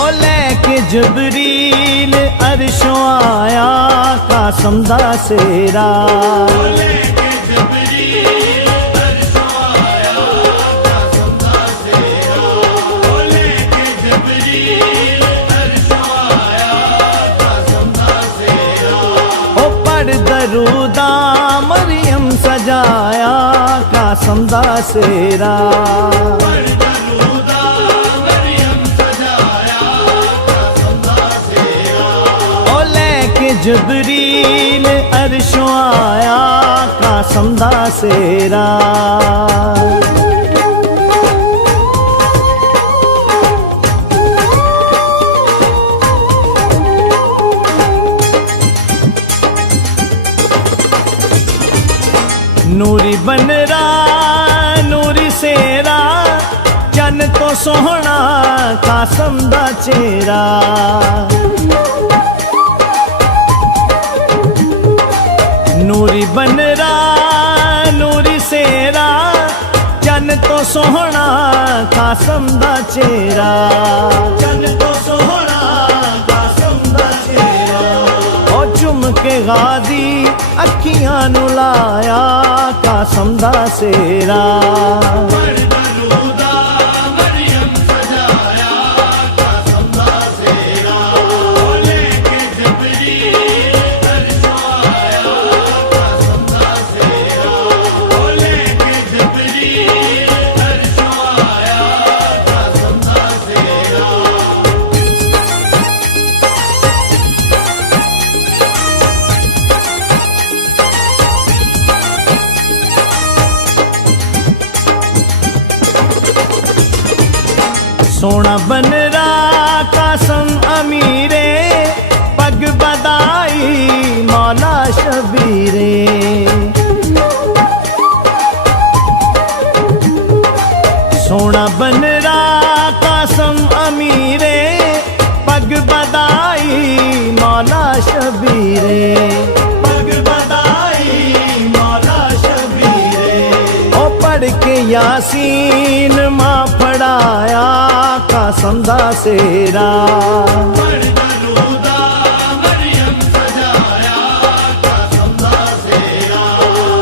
ओ लेके जबरील अर्शों आया कासम दा सेरा। दरूदा मरियम सजाया कासम दा सेरा। ओ लेके जबरील अर्शों आया कासम दा सेरा। नूरी बनरा नूरी सेरा चन तो सोहना कासम दा चेहरा। नूरी बनरा नूरी सेरा चन तो सोहना कासम दा चेहरा। चन तो सोहना कासम दा चेहरा। ओ चुम के गाजी अखियां नु लाया कासम दा सेरा। मरियम सजाया कासम दा सेरा। ओ लेके जबरील अर्शों आया कासम दा सेरा। ओ लेके जबरील अर्शों आया कासम दा सेरा। सोना बनरा कासम अमीरे पग बदाई मौला शबीरे। सोना बनरा कासम अमीरे पग बदाई मौला शबीरे। पग बदाई मौला शबीरे। ओ पढ़ के यासीन माँ पढ़ाया कासम दा सेरा। मरियम सजाया कासम दा सेरा।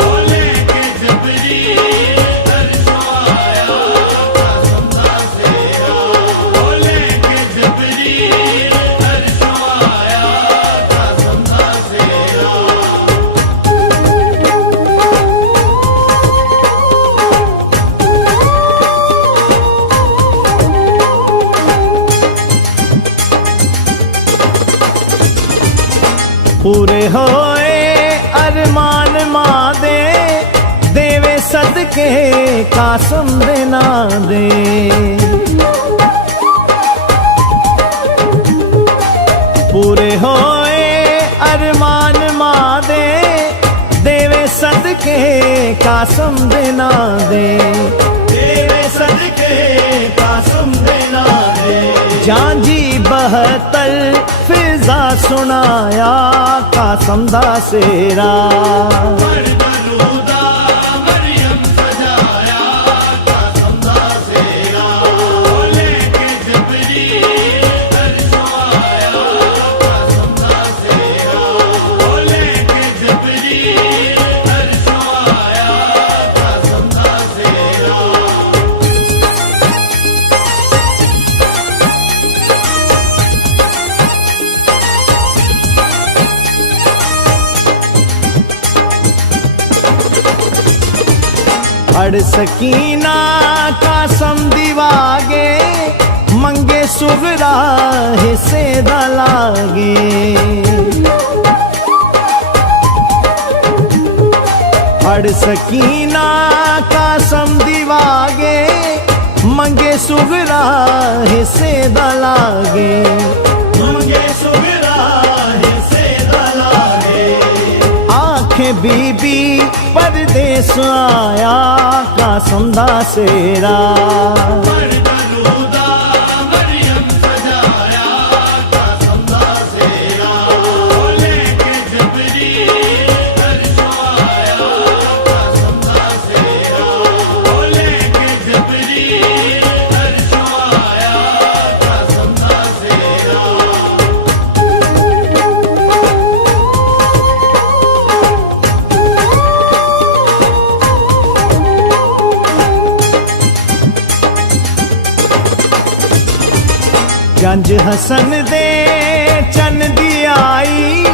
ओ लेके जबरील अर्शों आया कासम दा सेरा। ओ लेके जबरील अर्शों आया कासम दा सेरा। पूरे होए अरमान माँ दे देवे सदके कासम दे ना दे। पूरे होए अरमान माँ दे देवे सदके कासम दे ना दे। देवे सदके कासम दे ना दे। जांजी बहत्तर फिजा सुनाया कासम दा सेरा। मरियम सजाया कासम दा सेरा। ओ लेके जबरील अर्शों आया कासम दा सेरा। ओ लेके जबरील अर्शों आया कासम दा सेरा। अड़ सकीना कासम दीवागे मंगे सुगरा हिस्से दा लागे। अड़ सकीना कासम दीवागे मंगे सुगरा हिस्से दा लागे। मंगे सुगरा हिस्से दा लागे। आंखें बीबी परदेस आया कासम दा सेरा। मरियम सजाया कासम दा सेरा। ओ लेके जबरील अर्शों आया कासम दा सेरा। ओ लेके जबरील अर्शों आया कासम दा सेरा। जंज हसन दे चन दी आई,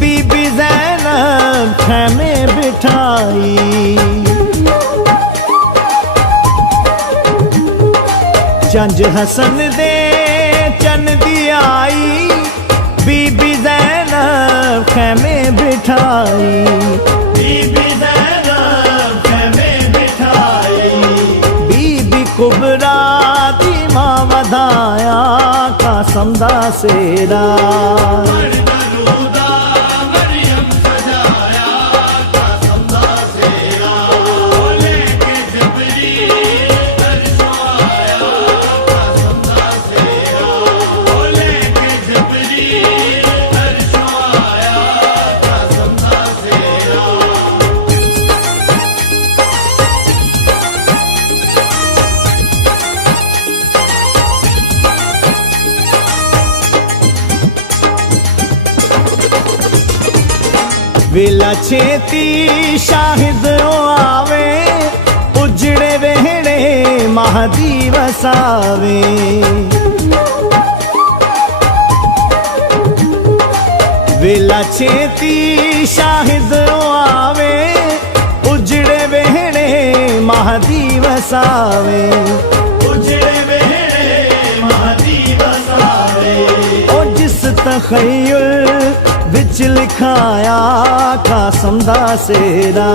बीबी ज़ैनब खैमे बिठाई। जंज हसन दे चन दी आई, बीबी ज़ैनब खैमे बिठाई। बीबी ज़ैनब खैमे बिठाई। बीबी कुबरा दी मां वधाया, कासम दा सेरा। दरूदा मरियम सजाया, कासम दा सेरा। लेके जबरील अर्शो आया, कासम दा सेरा। लेके जबरील अर्शो आया, कासम दा सेरा। वेला छेती शाहिद आवे, उजड़े वेहड़े महदी वसावे। वेला छेती शाहिद आवे, उजड़े वेहड़े महदी वसावे। उजड़े वेहड़े महदी वसावे। ओ जिस तखय्युल विच लिखाया, कासम दा सेरा।